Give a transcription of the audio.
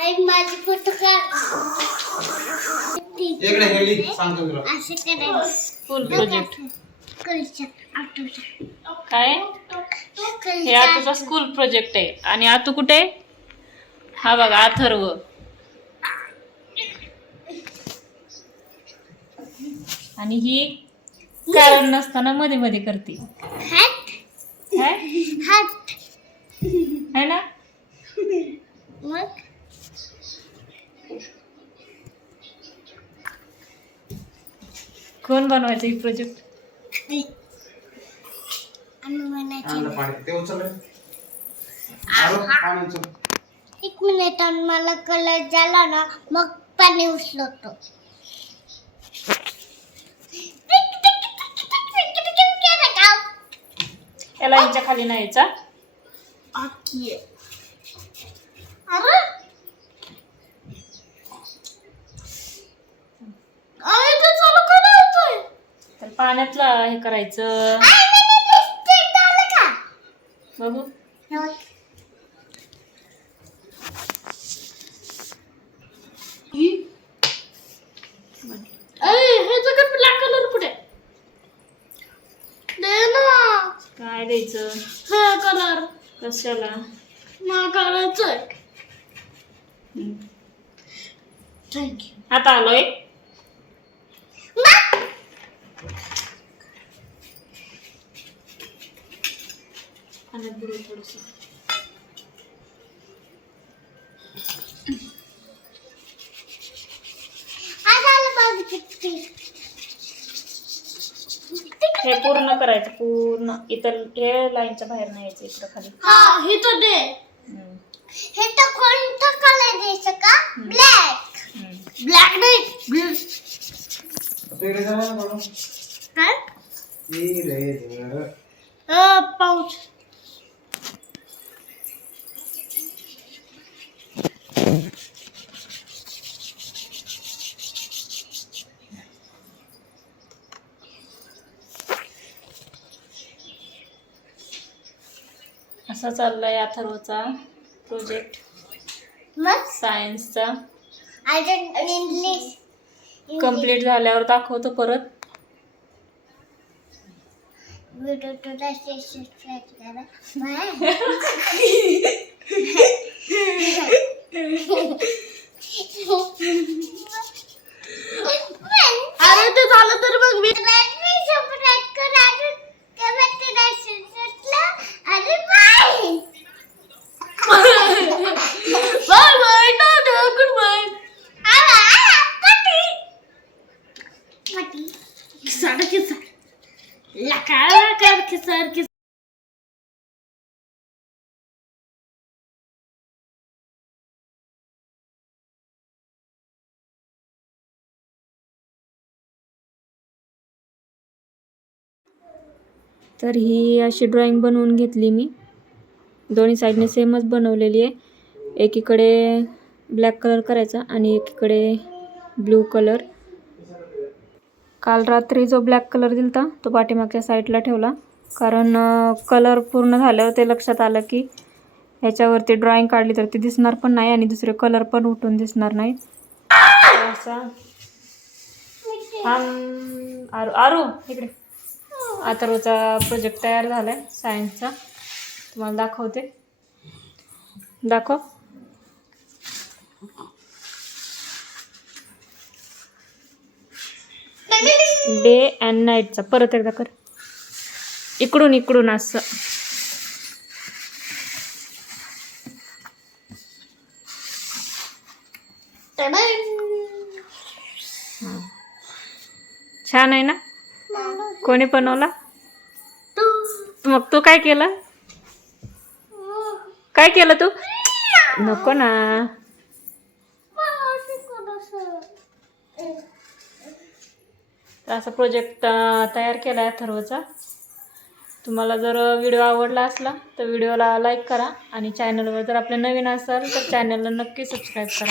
आई माझी फोटो काढ. इकडे हेली सांगतो तुला. असं करायचं. स्कूल प्रोजेक्ट कलचा आठवचा. काय हे आतूचा स्कूल प्रोजेक्ट आहे. आणि आतू कुठे आहे? हा बघा अथर्व. आणि ही कारण नसताना मध्ये मध्ये करते हात है हात है ना. मग कोण बनवायचं ही प्रोजेक्ट? आणि म्हणायचं आणलं पाणी ते उचल. आरो पाणी उचल. 1 मिनिट आणि मला कलर झाला ना मग पाणी उचलतो. याला यांच्या खाली नाही यायचा. तर पाण्यातला हे करायचं बघू. काय द्यायचं कलर कशाला? मला करायचंय. थँक्यू. आता आलोय. पाण्यात बुडवू थोडस. हे पूर्ण करायचं पूर्ण. इतर हे लाईनच्या बाहेर नाही यायचं इकडं खाली. हा हे तर दे. हम्म. हे तर कोणता कलर द्यायचं का? ब्लॅक. ब्लॅक नाही. इकडे जा ना बाळा. काय? इकडे जा. पाऊच. असा चाललाय अथर्वचा प्रोजेक्ट मग सायन्सचा. अजून इंग्लिश कंप्लीट झाल्यावर दाखवतो परत. व्हिडिओ तुला सबस्क्राइब करा. अरे ते झालं तर मग मी सबस्क्राइब करा. अजून कमेंट करायचं अरे bye bye bye tata goodbye. पटी किसार किसार लकार किसार किसार. तर ही अशी ड्रॉइंग बनवून घेतली मी. दोन्ही साईडने सेमच बनवलेली आहे. एकीकडे ब्लॅक कलर करायचा आणि एकीकडे ब्लू कलर. काल रात्री जो ब्लॅक कलर दिलता तो पाठीमागच्या साईडला ठेवला. कारण कलर पूर्ण झाल्यावर ते लक्षात आलं की ह्याच्यावरती ड्रॉइंग काढली तर ती दिसणार पण नाही आणि दुसरे कलर पण उठून दिसणार नाही. असा आरू आरू इकडे. अथर्वचा प्रोजेक्ट तयार झाला आहे सायन्सचा. तुम्हाला दाखवते. दाखव. डे अँड नाईटचा परत एकदा कर. इकडून इकडून असं. छान आहे ना. कोणी बनवला? मग तू काय केलं? काय केलं तू? नको ना. असा प्रोजेक्ट तयार केला आहे अथर्वचा. तुम्हाला जर व्हिडिओ आवडला असला तर व्हिडिओला लाईक करा आणि चॅनलवर जर आपले नवीन असाल तर चॅनलला नक्की सबस्क्राईब करा.